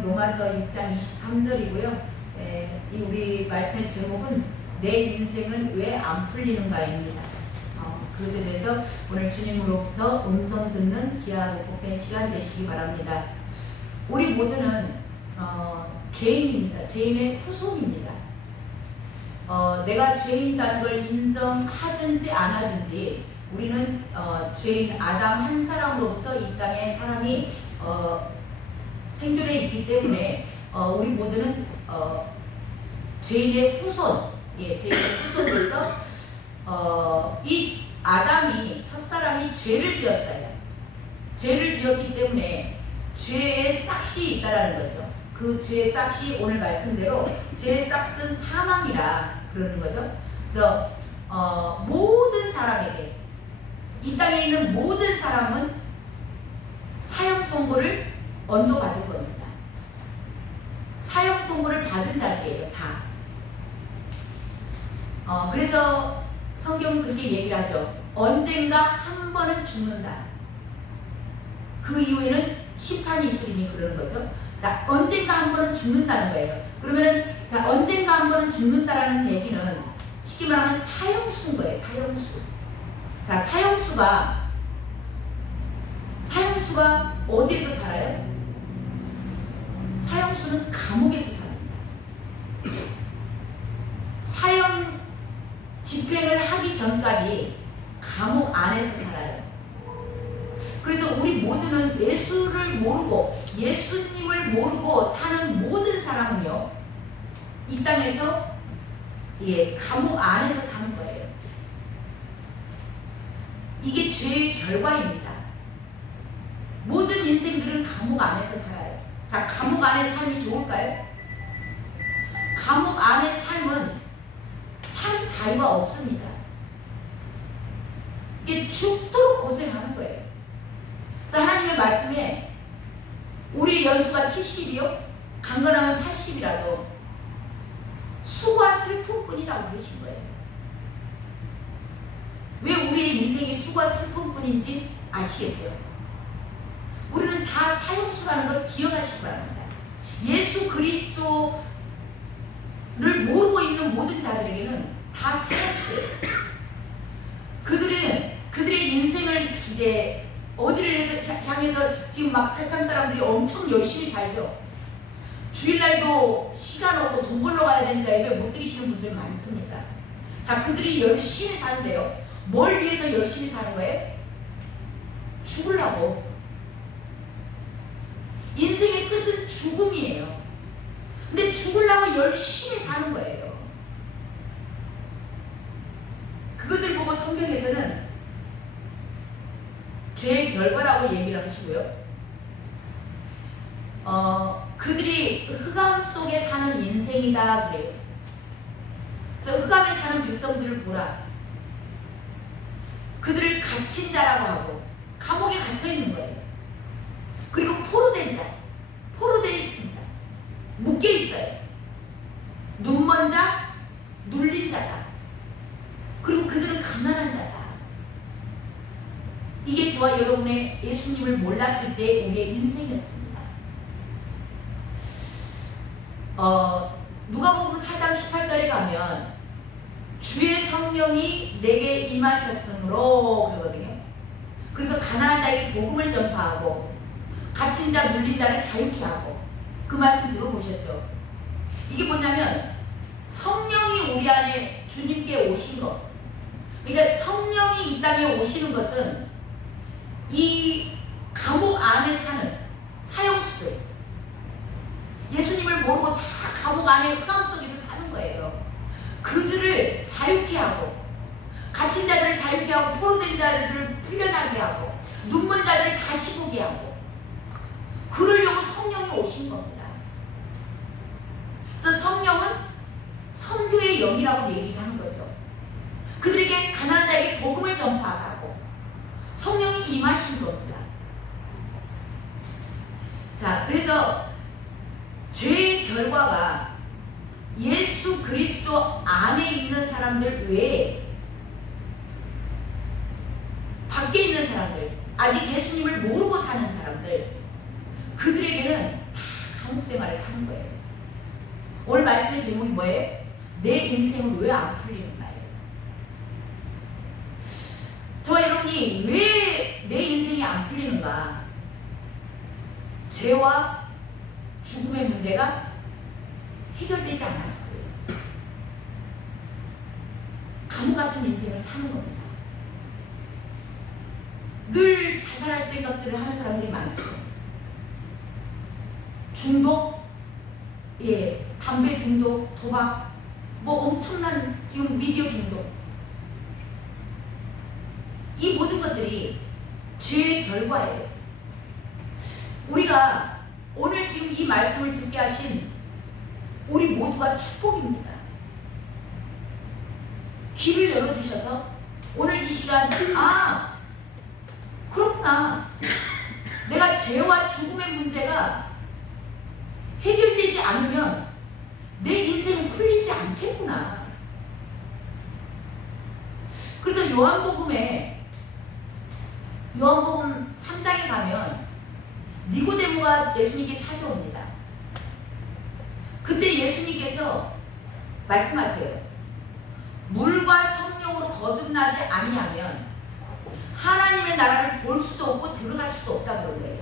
말씀은 로마서 6장 23절이고요. 우리 말씀의 제목은 내 인생은 왜 안 풀리는가입니다. 그것에 대해서 오늘 주님으로부터 음성 듣는 귀하고 복된 시간 되시기 바랍니다. 우리 모두는 죄인입니다. 죄인의 후손입니다. 내가 죄인이라는 걸 인정하든지 안 하든지 우리는 죄인 아담 한 사람으로부터 이 땅에 사람이 생존해 있기 때문에 우리 모두는 죄인의 후손, 죄인의 후손으로서 이 아담이 첫사람이 죄를 지었어요. 죄를 지었기 때문에 죄의 싹이 있다라는 거죠. 그 죄의 싹이 오늘 말씀대로 죄의 싹은 사망이라 그러는 거죠. 그래서 모든 사람에게, 이 땅에 있는 모든 사람은 사형 선고를 언도받을 겁니다. 사형 선고를 받은 자들이에요, 다. 그래서 성경은 그렇게 얘기를 하죠. 언젠가 한 번은 죽는다. 그 이후에는 심판이 있으리니 그러는 거죠. 자, 언젠가 한 번은 죽는다는 거예요. 그러면은, 자, 언젠가 한 번은 죽는다라는 얘기는 쉽게 말하면 사형수인 거예요, 사형수. 자, 사형수가 어디에서 살아요? 사형수는 감옥에서 삽니다. 사형 집행을 하기 전까지 감옥 안에서 살아요. 그래서 우리 모두는 예수를 모르고 예수님을 모르고 사는 모든 사람은요, 이 땅에서 감옥 안에서 사는 거예요. 이게 죄의 결과입니다. 모든 인생들은 감옥 안에서 살아요. 자, 감옥 안의 삶이 좋을까요? 감옥 안의 삶은 참 자유가 없습니다. 이게 죽도록 고생하는 거예요. 그래서 하나님의 말씀에 우리 연수가 70이요? 강건하면 80이라도 수고와 슬픔뿐이라고 그러신 거예요. 왜 우리의 인생이 수고와 슬픔뿐인지 아시겠죠? 우리는 다 사형수라는 걸 기억하시기 바랍니다. 예수 그리스도를 모르고 있는 모든 자들에게는 다 사형수예요. 그들의 인생을 이제 어디를 향해서 지금 막 세상 사람들이 엄청 열심히 살죠. 주일날도 시간 없고 돈 벌러 가야 되니까 예배 못 드리시는 분들 많습니다. 자, 그들이 열심히 사는데요. 뭘 위해서 열심히 사는 거예요? 죽으려고. 인생의 끝은 죽음이에요. 근데 죽으려고 열심히 사는 거예요. 그것을 보고 성경에서는 죄의 결과라고 얘기를 하시고요. 그들이 흑암 속에 사는 인생이다 그래요. 그래서 흑암에 사는 백성들을 보라. 그들을 갇힌 자라고 하고 감옥에 갇혀 있는 거예요. 그리고 포로된 자, 포로되어 있습니다. 묶여 있어요. 눈먼 자, 눌린 자다. 그리고 그들은 가난한 자다. 이게 저와 여러분의 예수님을 몰랐을 때 우리의 인생이었습니다. 누가복음 4장 18절에 가면 주의 성령이 내게 임하셨으므로 그러거든요. 그래서 가난한 자에게 복음을 전파하고 갇힌 자, 눌린 자를 자유케 하고, 그 말씀 들어보셨죠? 이게 뭐냐면 성령이 우리 안에 주님께 오신 것. 그러니까 성령이 이 땅에 오시는 것은 이 감옥 안에 사는 사형수들, 예수님을 모르고 다 감옥 안에 흑암 속에서 사는 거예요. 그들을 자유케 하고, 갇힌 자들을 자유케 하고, 포로된 자들을 풀려나게 하고, 눈먼 자들을 다시 보게 하고, 그러려고 성령이 오신 겁니다. 그래서 성령은 선교의 영이라고 얘기하는 거죠. 그들에게, 가난한 자에게 복음을 전파하고 성령이 임하신 겁니다. 자, 그래서 죄의 결과가 예수 그리스도 안에 있는 사람들 외에 밖에 있는 사람들, 아직 예수님을 모르고 사는 사람들, 그들에게는 다 한국 생활을 사는 거예요. 오늘 말씀의 제목이 뭐예요? 내 인생은 왜 안 풀리는가예요. 저와 여러분이 왜 내 인생이 안 풀리는가? 죄와 죽음의 문제가 해결되지 않았을 거예요. 감옥 같은 인생을 사는 겁니다. 늘 자살할 생각들을 하는 사람들이 많죠. 중독, 예, 담배 중독, 도박, 뭐 엄청난 지금 미디어 중독. 이 모든 것들이 죄의 결과예요. 우리가 오늘 지금 이 말씀을 듣게 하신 우리 모두가 축복입니다. 귀를 열어주셔서 오늘 이 시간, 아, 그렇구나. 내가 죄와 죽음의 문제가 해결되지 않으면 내 인생은 풀리지 않겠구나. 그래서 요한복음 3장에 가면 니고데모가 예수님께 찾아옵니다. 그때 예수님께서 말씀하세요. 물과 성령으로 거듭나지 아니하면 하나님의 나라를 볼 수도 없고 들어갈 수도 없다고 그래요.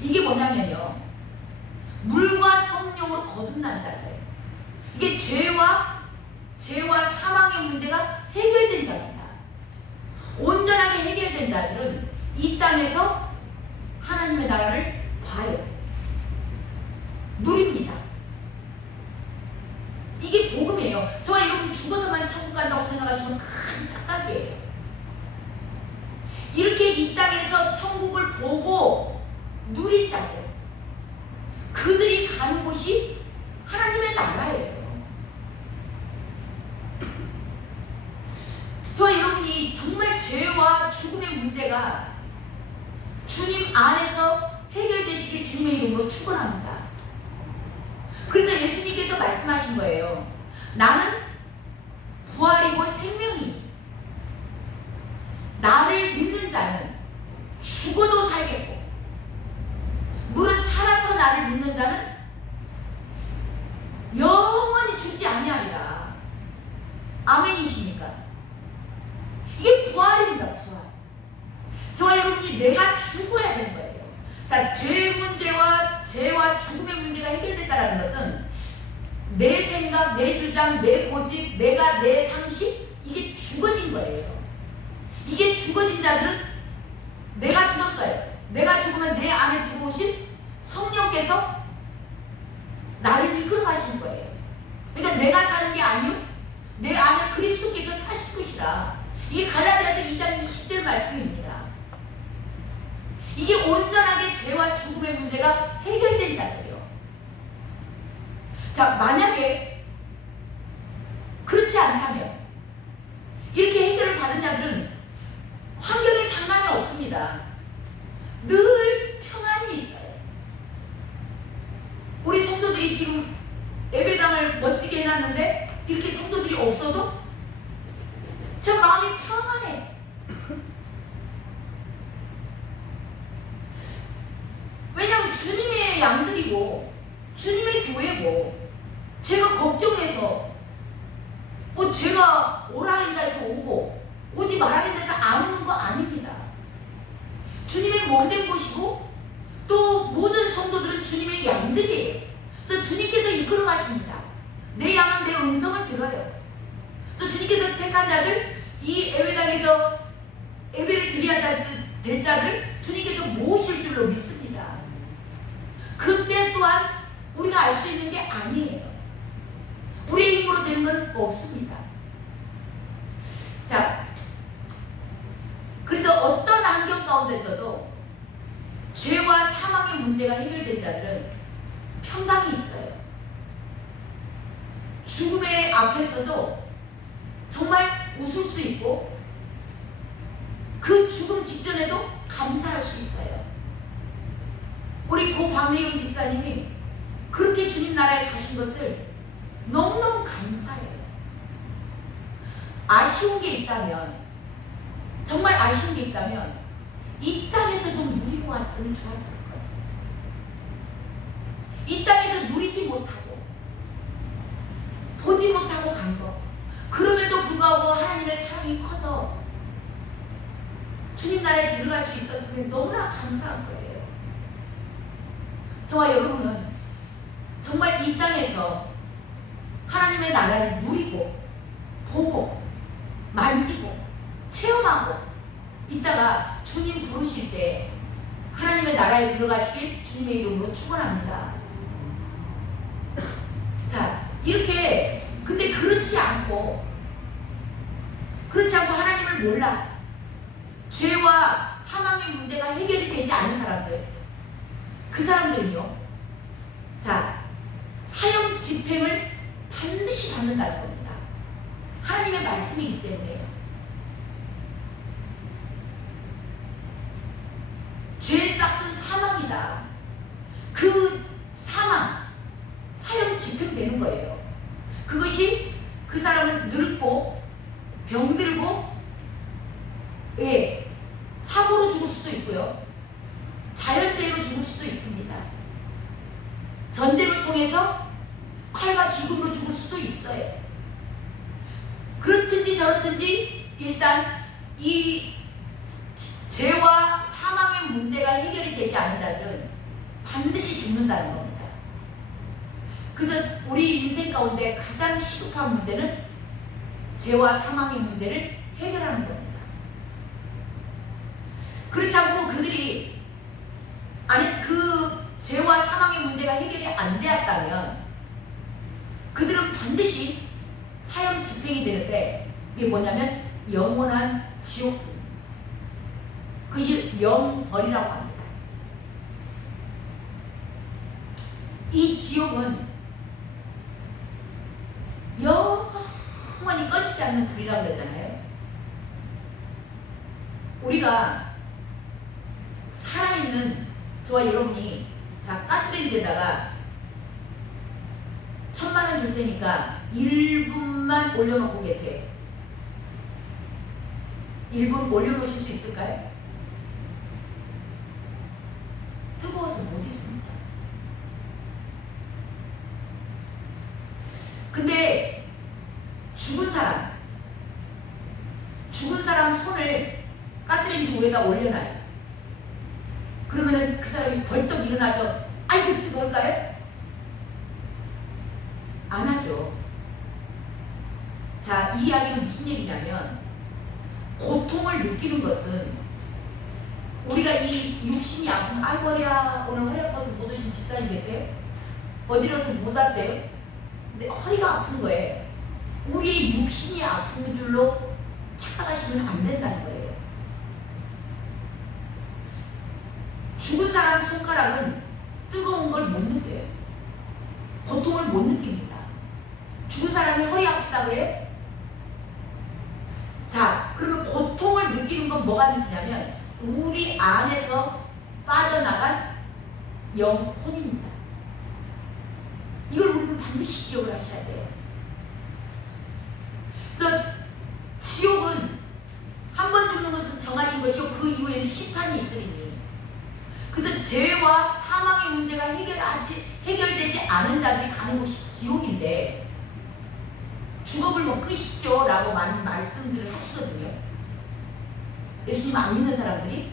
이게 뭐냐면요, 물과 성령으로 거듭난 자들, 이게 죄와 사망의 문제가 해결된 자입니다. 온전하게 해결된 자들은 이 땅에서 하나님의 나라를 봐요. 누립니다. 이게 복음이에요. 저와 여러분 죽어서만 천국 간다고 생각하시면 큰 착각이에요. 이렇게 이 땅에서 천국을 보고 누린 자들, 그들이 가는 곳이 하나님의 나라예요. 저와 여러분이 정말 죄와 죽음의 문제가 주님 안에서 해결되시길 주님의 이름으로 축원합니다. 그래서 예수님께서 말씀하신 거예요. 나는 부활이고 생명이, 나를 믿는 자는 죽어도 살겠고 무릇 살아서 나를 믿는 자는 영원히 죽지 아니하리라. 아멘이십니까? 이게 부활입니다. 부활. 저와 여러분이 내가 죽어야 되는 거예요. 자, 죄 문제와 죄와 죽음의 문제가 해결됐다는 것은 내 생각, 내 주장, 내 고집, 내 상식, 이게 죽어진 거예요. 이게 죽어진 자들은 내가 죽었어요. 내가 죽으면 내 안에 들어오신 성령께서 나를 이끌어 가시는 거예요. 그러니까 내가 사는 게 아니요, 내 안에 그리스도께서 사실 것이라. 이게 갈라디아서 2장 20절 말씀입니다. 이게 온전하게 죄와 죽음의 문제가 해결된 자들이요. 자, 만약에 그렇지 않다면, 이렇게 해결을 받은 자들은 환경에 상관이 없습니다. 늘 평안이 있어요. 우리 성도들이 지금 예배당을 멋지게 해놨는데 이렇게 성도들이 없어도 저 마음이 평안해. 왜냐하면 주님의 양들이고 주님의 교회고, 제가 걱정해서 뭐 제가 오라 한다 해서 오고 오지 말아 한다 해서 안 오는 거 아닙니다. 주님의 몸된 곳이고 또 모든 성도들은 주님의 양들이에요. 그래서 주님께서 이끌어 가십니다. 내 양은 내 음성을 들어요. 그래서 주님께서 택한 자들, 이 예배당에서 예배를 드려야 될 자들 주님께서 모으실 줄로 믿습니다. 그때 또한 우리가 알 수 있는 게 아니에요. 우리의 힘으로 되는 건 없습니다. 자, 그래서 어떤 환경 가운데서도 죄와 사망의 문제가 해결된 자들은 평강이 있어요. 죽음의 앞에서도 정말 웃을 수 있고 그 죽음 직전에도 감사할 수 있어요. 우리 고 박미영 집사님이 그렇게 주님 나라에 가신 것을 너무너무 감사해요. 아쉬운 게 있다면, 정말 아쉬운 게 있다면 이 땅에서 좀 누리고 왔으면 좋았을 거예요. 이 땅에서 누리지 못하고 보지 못하고 간 거. 그럼에도 불구하고 하나님의 사랑이 커서 주님 나라에 들어갈 수 있었으면 너무나 감사한 거예요. 저와 여러분은 정말 이 땅에서 하나님의 나라를 누리고 보고 만지고 체험하고 있다가 주님 부르실 때 하나님의 나라에 들어가시길 주님의 이름으로 축원합니다. 자, 이렇게 근데 그렇지 않고 하나님을 몰라 죄와 사망의 문제가 해결이 되지 않은 사람들, 그 사람들은요, 자, 사형 집행을 반드시 받는다는 겁니다. 하나님의 말씀이기 때문에요. 죄의 싹은 사망이다. 그 사망, 사형 집행되는 거예요. 그것이 그 사람은 늙고 병들고 사고로 죽을 수도 있고요. 자연재해로 죽을 수도 있습니다. 전쟁을 통해서 칼과 기근으로 죽을 수도 있어요. 그렇든지 저렇든지 일단 이 죄와 사망의 문제가 해결이 되지 않은 자들은 반드시 죽는다는 겁니다. 그래서 우리 인생 가운데 가장 시급한 문제는 죄와 사망의 문제를 해결하는 겁니다. 그렇지 않고 그들이 그 죄와 사망의 문제가 해결이 안 되었다면 그들은 반드시 사형 집행이 되는데, 이게 뭐냐면 영원한 지옥, 그것이 영벌이라고 합니다. 이 지옥은 영원히 꺼지지 않는 불이라고 그러잖아요. 우리가 살아있는 저와 여러분이, 자, 가스레인지에다가 1000만원 줄 테니까 1분만 올려놓고 계세요. 1분 올려놓으실 수 있을까요? 뜨거워서 못 있습니다. 근데 죽은 사람 손을 가스레인지 위에다 올려놔요. 그러면은 그 사람이 벌떡 일어나서 아이고 뜨거울까요? 안 하죠. 자, 이 이야기는 무슨 얘기냐면, 고통을 느끼는 것은 우리가 이 육신이 아픈, 아이고 허리야, 오늘 허리 아파서 못 오신 집사님 계세요? 어지러워서 못 왔대요? 근데 허리가 아픈 거예요. 우리의 육신이 아픈 줄로 착각하시면 안 된다는 거예요. 죽은 사람 손가락은 뜨거운 걸 못 느껴요. 고통을 못 느낍니다. 죽은 사람이 허리 아프다 그래요? 자, 그러면 고통을 느끼는 건 뭐가 느끼냐면 우리 안에서 빠져나간 영혼입니다. 이걸 우리는 반드시 기억을 하셔야 돼요. 그래서 지옥은 한 번 죽는 것은 정하신 것이고 그 이후에는 심판이 있으리니, 그래서 죄와 사망의 문제가 해결되지 않은 자들이 가는 곳이 지옥인데, 죽어불 뭐 끝이죠 라고 많은 말씀들을 하시거든요, 예수님 안 믿는 사람들이.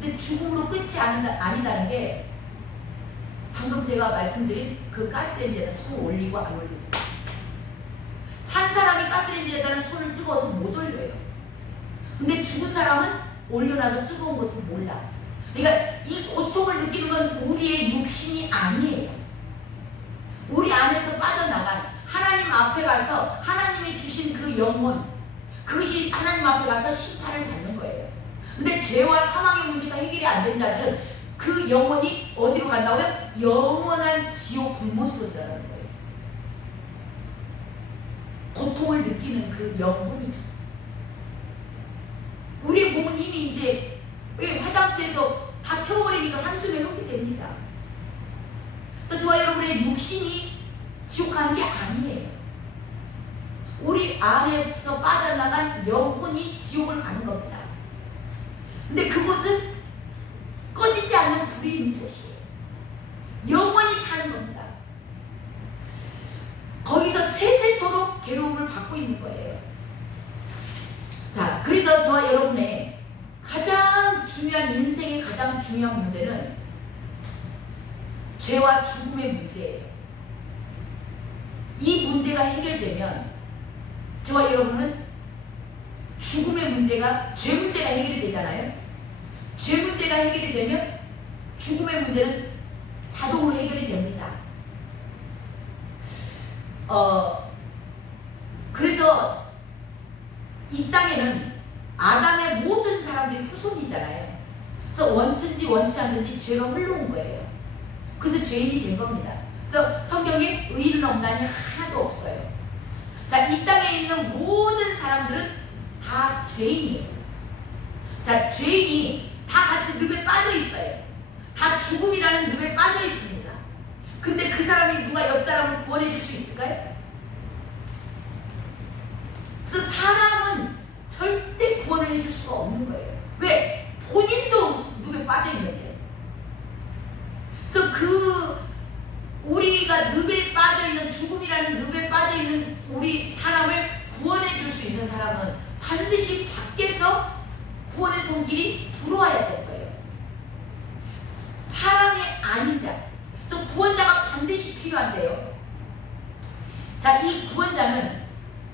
근데 죽음으로 끝이 아니다는 게 방금 제가 말씀드린 그 가스레인지에다 손을 올리고 안 올리고, 산 사람이 가스레인지에다는 손을 뜨거워서 못 올려요. 근데 죽은 사람은 올려놔도 뜨거운 것을 몰라. 그러니까 이 고통을 느끼는 건 우리의 육신이 아니에요. 우리 안에서 빠져나간 하나님 앞에 가서 하나님이 주신 그 영혼, 그것이 하나님 앞에 가서 심판을 받는 거예요. 근데 죄와 사망의 문제가 해결이 안 된 자들은 그 영혼이 어디로 간다고요? 영원한 지옥 불못으로 들어가는 거예요. 고통을 느끼는 그 영혼이. 우리의 몸은 이미 이제 화장대에서 다 태워버리니까 한 줌에 흙이 됩니다. 그래서 저와 여러분의 육신이 지옥 가는 게 아니에요. 우리 안에서 빠져나간 영혼이 지옥을 가는 겁니다. 근데 그곳은 꺼지지 않는 불이 있는 곳이에요. 괴로움을 받고 있는 거예요. 자, 그래서 저와 여러분의 가장 중요한 인생의 가장 중요한 문제는 죄와 죽음의 문제예요. 이 문제가 해결되면 저와 여러분은 죽음의 문제가, 죄 문제가 해결이 되잖아요. 죄 문제가 해결이 되면 죽음의 문제는 자동으로 해결이 됩니다. 그래서 이 땅에는 아담의 모든 사람들이 후손이잖아요. 그래서 원든지 원치 않든지 죄가 흘러온 거예요. 그래서 죄인이 된 겁니다. 그래서 성경에 의인은 없나니 하나도 없어요. 자, 이 땅에 있는 모든 사람들은 다 죄인이에요. 자, 죄인이 다 같이 늪에 빠져 있어요. 다 죽음이라는 늪에 빠져 있습니다. 근데 그 사람이 누가 옆 사람을 구원해 줄 수 있을까요? 그래서 사람은 절대 구원을 해줄 수가 없는 거예요. 왜? 본인도 늪에 빠져 있는데. 그래서 우리가 늪에 빠져 있는, 죽음이라는 늪에 빠져 있는 우리 사람을 구원해 줄 수 있는 사람은 반드시 밖에서 구원의 손길이 들어와야 될 거예요. 사람이 아닌 자. 그래서 구원자가 반드시 필요한데요. 자, 이 구원자는,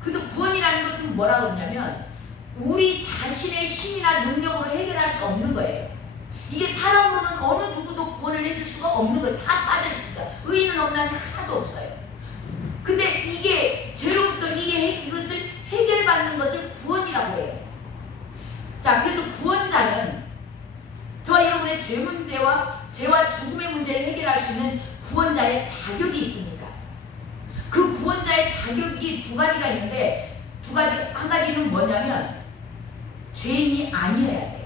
그래서 구원이라는 것은 뭐라고 하냐면 우리 자신의 힘이나 능력으로 해결할 수 없는 거예요. 이게 사람으로는 어느 누구도 구원을 해줄 수가 없는 거예요. 다 빠져있으니까. 의인은 없나니 하나도 없어요. 근데 이게 죄로부터 이것을 해결받는 것을 구원이라고 해요. 자, 그래서 구원자는 저와 여러분의 죄 문제와 죄와 죽음의 문제를 해결할 수 있는 구원자의 자격이 있습니다. 그 구원자의 자격이 두 가지가 있는데, 한 가지는 뭐냐면 죄인이 아니어야 돼요.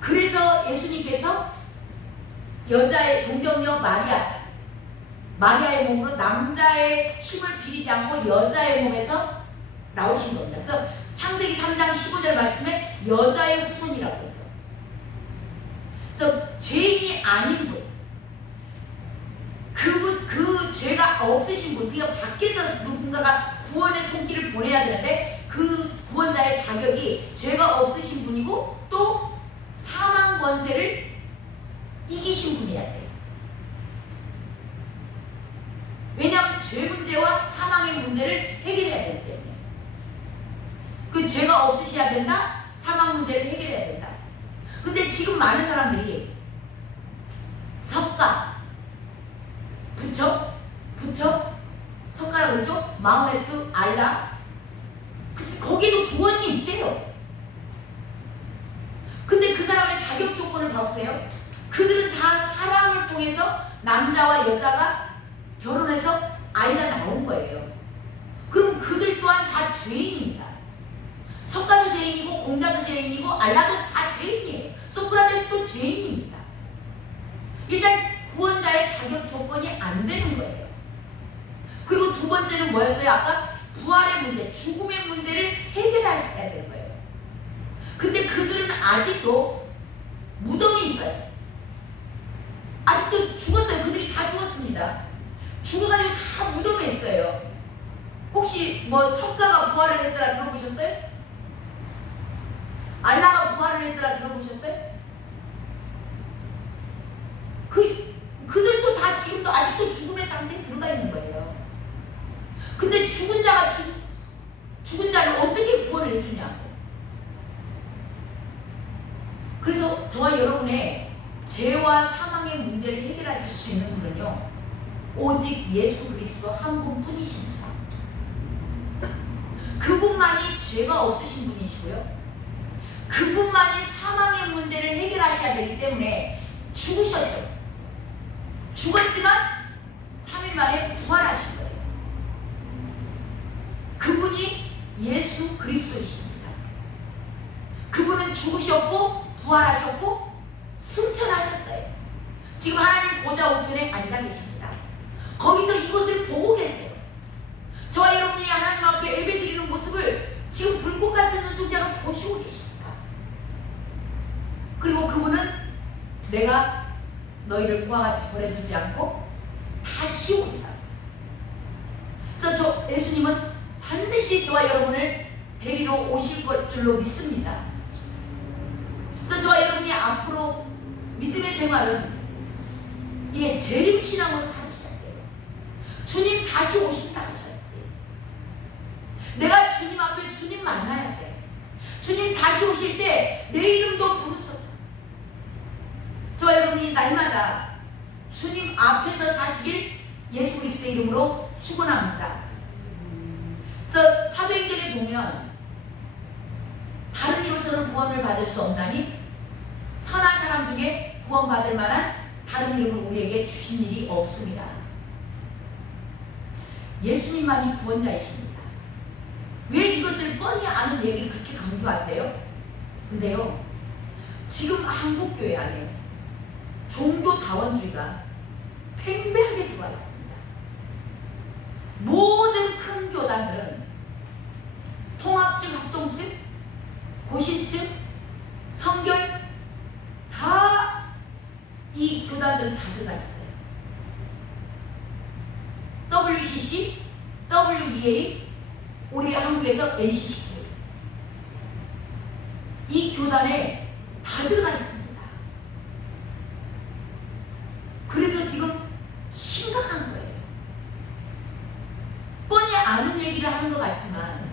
그래서 예수님께서 여자의 동정녀 마리아의 몸으로 남자의 힘을 빌리지 않고 여자의 몸에서 나오신 겁니다. 그래서 창세기 3장 15절 말씀에 여자의 후손이라고 하죠. 그래서 죄인이 아닌 분, 그 죄가 없으신 분, 그러니까 밖에서 누군가가 구원의 손길을 보내야 되는데 그 구원자의 자격이 죄가 없으신 분이고 또 사망 권세를 이기신 분이어야 돼요. 왜냐하면 죄 문제와 사망의 문제를 해결해야 되기 때문에. 그 죄가 없으셔야 된다, 사망 문제를 해결해야 된다. 근데 지금 많은 사람들이 석가, 부처, 석가라고 그러죠? 마호메트, 알라, 거기도 구원이 있대요. 근데 그 사람의 자격 조건을 봐보세요. 그들은 다 사랑을 통해서 남자와 여자가 결혼해서 아이가 나온 거예요. 그럼 그들 또한 다 죄인입니다. 석가도 죄인이고 공자도 죄인이고 알라도 다 죄인이에요. 소크라테스도 죄인입니다. 일단 구원자의 자격 조건이 안 되는 거예요. 그리고 두 번째는 뭐였어요? 아까 부활의 문제, 죽음의 문제를 해결하셔야 되는 거예요. 근데 그들은 아직도 무덤이 있어요. 아직도 죽었어요. 그들이 다 죽었습니다. 죽어가지고 다 무덤에 있어요. 혹시 뭐 석가가 부활을 했더라 들어보셨어요? 알라가 부활을 했더라 들어보셨어요? 그들도 다 지금도 아직도 죽음의 상태에 들어가 있는 거예요. 근데 죽은 자를 어떻게 구원을 해주냐고. 그래서 저와 여러분의 죄와 사망의 문제를 해결하실 수 있는 분은요, 오직 예수 그리스도 한 분뿐이십니다. 그분만이 죄가 없으신 분이시고요, 그분만이 사망의 문제를 해결하셔야 되기 때문에 죽으셨죠. 죽었지만 3일 만에 부활하신 거예요. 그분이 예수 그리스도이십니다. 그분은 죽으셨고 부활하셨고 승천하셨어요. 지금 하나님 보좌 우편에 앉아 계십니다. 거기서 이것을 보고 계세요. 저와 여러분이 하나님 앞에 예배드리는 모습을 지금 불꽃 같은 눈동자가 보시고 계십니다. 그리고 그분은 내가 너희를 그와 같이 보내주지 않고 다시 오리라. 예수님은 반드시 저와 여러분을 데리러 오실 것 줄로 믿습니다. 그래서 저와 여러분이 앞으로 믿음의 생활은 이게 재림신앙으로 사셔야 돼요. 주님 다시 오신다 하셨지. 내가 주님 앞에 주님 만나야 돼. 주님 다시 오실 때 내 이름도 부르소서. 저와 여러분이 날마다 주님 앞에서 사시길 예수 그리스도의 이름으로 축원합니다. 그래서 사도행전에 보면 다른 이로서는 구원을 받을 수 없나니 천하 사람 중에 구원받을 만한 다른 이름을 우리에게 주신 일이 없습니다. 예수님만이 구원자이십니다. 왜 이것을 뻔히 아는 얘기를 그렇게 강조하세요? 근데요, 지금 한국교회 안에 종교다원주의가 팽배하게 들어와 있습니다. 모든 큰 교단들은 통합증, 합동증, 고신증, 성결 다 이 교단들은 다 들어가 있어요. WCC, WEA, 우리 한국에서 NCCK 이 교단에 다 들어가 있습니다. 그래서 지금 심각한 거예요. 뻔히 아는 얘기를 하는 것 같지만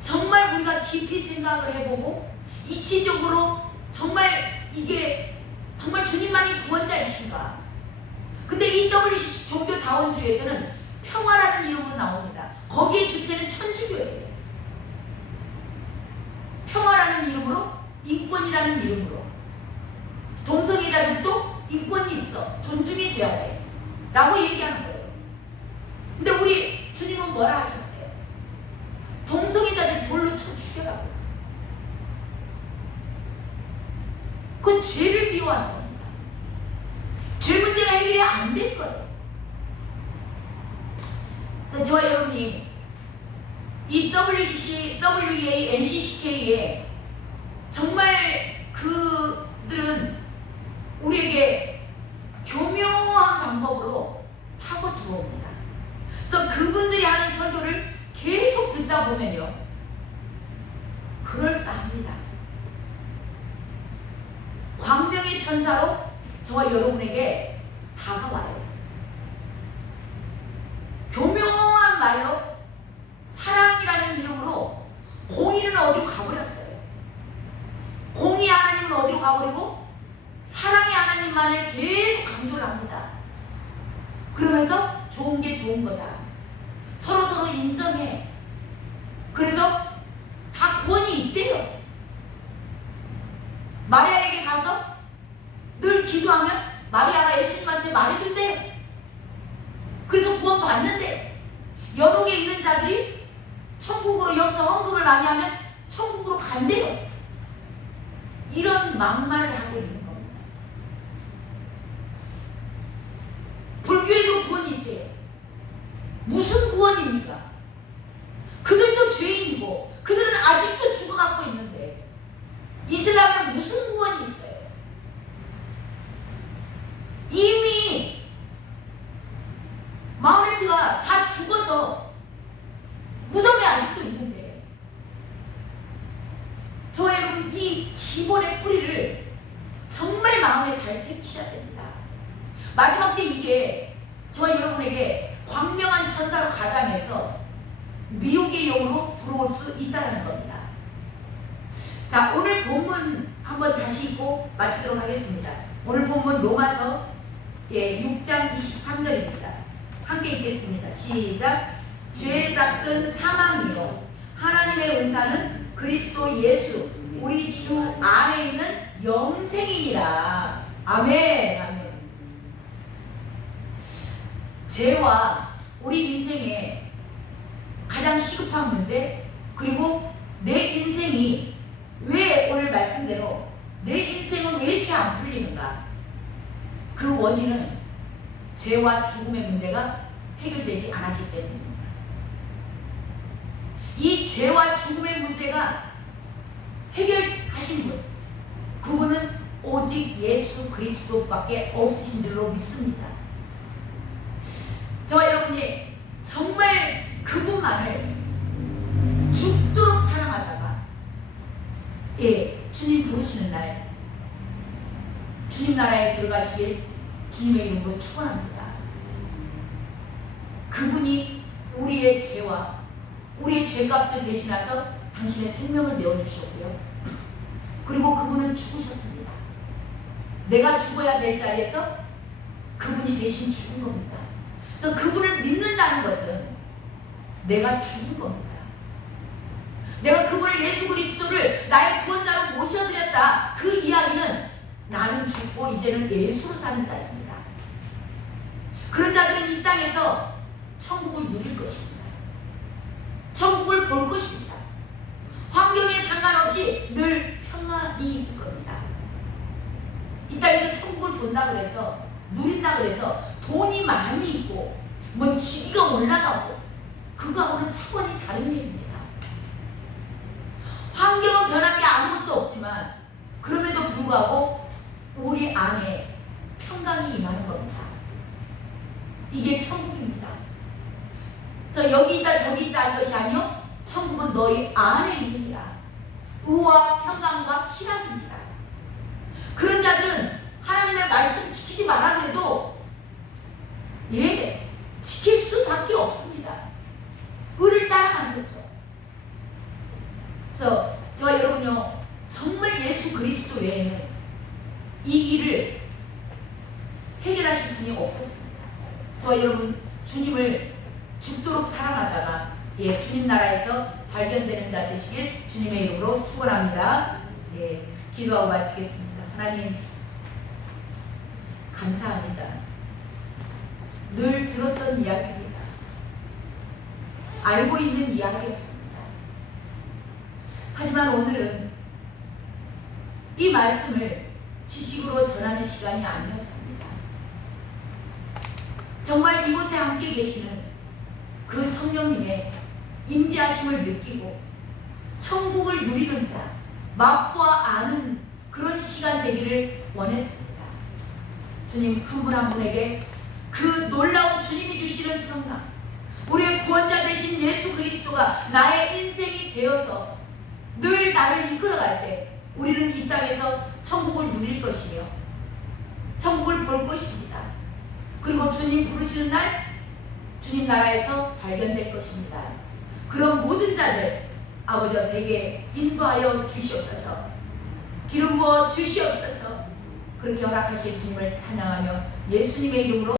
정말 우리가 깊이 생각을 해보고 이치적으로 정말 이게 정말 주님만이 구원자이신가? 근데 이 WCC 종교다원주의에서는 평화라는 이름으로 나옵니다. 거기에 주체는 천주교예요. 평화라는 이름으로, 인권이라는 이름으로 동성애자들도 인권이 있어, 존중이 되어야 돼 라고 얘기하는 거예요. 근데 우리 주님은 뭐라 하셨어요? 동성애자들 돌로 쳐 죽여라고 했어요. 그건 죄를 비유하는 겁니다. 죄 문제가 해결이 안 될 거예요. 그래서 저와 여러분이 이 WCC, WEA, NCCK에 정말 그들은 우리에게 교묘한 방법으로 파고 들어옵니다. 그래서 그분들이 하는 설교를 계속 듣다 보면요, 그럴싸합니다. 광명의 천사로 저와 여러분에게 다가와요. 교묘한 말로 사랑이라는 이름으로 공의는 어디로 가버렸어요. 공의 하나님은 어디로 가버리고 사랑의 하나님만을 계속 강조를 합니다. 그러면서 좋은 게 좋은 거다. 서로서로 인정해. 그래서 다 구원이 있대요. 마리아에게 가서 늘 기도하면 마리아가 예수님한테 말해준대요. 그래서 구원 받는데, 연옥에 있는 자들이 천국으로 여기서 헌금을 많이 하면 천국으로 간대요. 이런 막말을 하고 있는 겁니다. 불교에도 구원이 있대요. 무슨 구원입니까? 그들도 죄인이고 그들은 아직도 죽어가고 있는데 이슬람은 무슨 구원이 있어요? 이미 마호메트가 다 죽어서 무덤에 아직도 있는데, 저와 여러분 이 기본의 뿌리를 정말 마음에 잘 새기셔야 됩니다. 마지막 때 이게 저와 여러분에게 광명한 천사로 가장해서 미혹의 영으로 들어올 수 있다는 겁니다. 자, 오늘 본문 한번 다시 읽고 마치도록 하겠습니다. 오늘 본문 로마서 6장 23절입니다. 함께 읽겠습니다. 시작. 죄의 싹은 사망이요 하나님의 은사는 그리스도 예수 우리 주 안에 있는 영생이니라. 아멘. 아멘. 죄와 우리 인생의 가장 시급한 문제, 그리고 내 인생이 왜 오늘 말씀대로 내 인생은 왜 이렇게 안 풀리는가? 그 원인은 죄와 죽음의 문제가 해결되지 않았기 때문입니다. 이 죄와 죽음의 문제가 해결하신 분, 그분은 오직 예수 그리스도밖에 없으신 줄로 믿습니다. 저와 여러분이 정말 그분 그분만을 죽도록 사랑하다가 주님 부르시는 날 주님 나라에 들어가시길 주님의 이름으로 축원합니다. 그분이 우리의 죄와 우리의 죄값을 대신하서 당신의 생명을 내어주셨고요. 그리고 그분은 죽으셨습니다. 내가 죽어야 될 자리에서 그분이 대신 죽은 겁니다. 그래서 그분을 믿는다는 것은 내가 죽은 겁니다. 내가 그분을 예수 그리스도를 나의 구원자로 모셔드렸다. 그 이야기는 나는 죽고 이제는 예수로 사는 자입니다. 그런 자들은 이 땅에서 천국을 누릴 것입니다. 천국을 볼 것입니다. 환경에 상관없이 늘 평안이 있을 겁니다. 이 땅에서 천국을 본다 그래서 누린다 그래서 돈이 많이 있고 뭐 직위가 올라가고 그거하고는 차원이 다른 일입니다. 환경은 변한 게 아무것도 없지만 그럼에도 불구하고 우리 안에 평강이 임하는 겁니다. 이게 천국입니다. 그래서 여기 있다 저기 있다 할 것이 아니요, 천국은 너희 안에 있느니라. 의와 평강과 희락입니다. 그런 자들은 하나님의 말씀 지키지 말라 그래도 지킬 수밖에 없습니다. 의를 따라가는 거죠. 그래서 저와 여러분요, 정말 예수 그리스도 외에는 이 일을 해결하실 분이 없었습니다. 저와 여러분 주님을 죽도록 사랑하다가 주님 나라에서 발견되는 자 되시길 주님의 이름으로 축원합니다. 기도하고 마치겠습니다. 하나님 감사합니다. 늘 들었던 이야기입니다. 알고 있는 이야기였습니다. 하지만 오늘은 이 말씀을 지식으로 전하는 시간이 아니었습니다. 정말 이곳에 함께 계시는 그 성령님의 임재하심을 느끼고 천국을 누리는 자, 맛보아 아는 그런 시간 되기를 원했습니다. 주님 한 분 한 분에게 그 놀라운 주님이 주시는 평강, 우리의 구원자 되신 예수 그리스도가 나의 인생이 되어서 늘 나를 이끌어갈 때 우리는 이 땅에서 천국을 누릴 것이며 천국을 볼 것입니다. 그리고 주님 부르시는 날 주님 나라에서 발견될 것입니다. 그런 모든 자들 아버지 되게 인도하여 주시옵소서. 기름 부어 주시옵소서. 그렇게 허락하실 주님을 찬양하며 예수님의 이름으로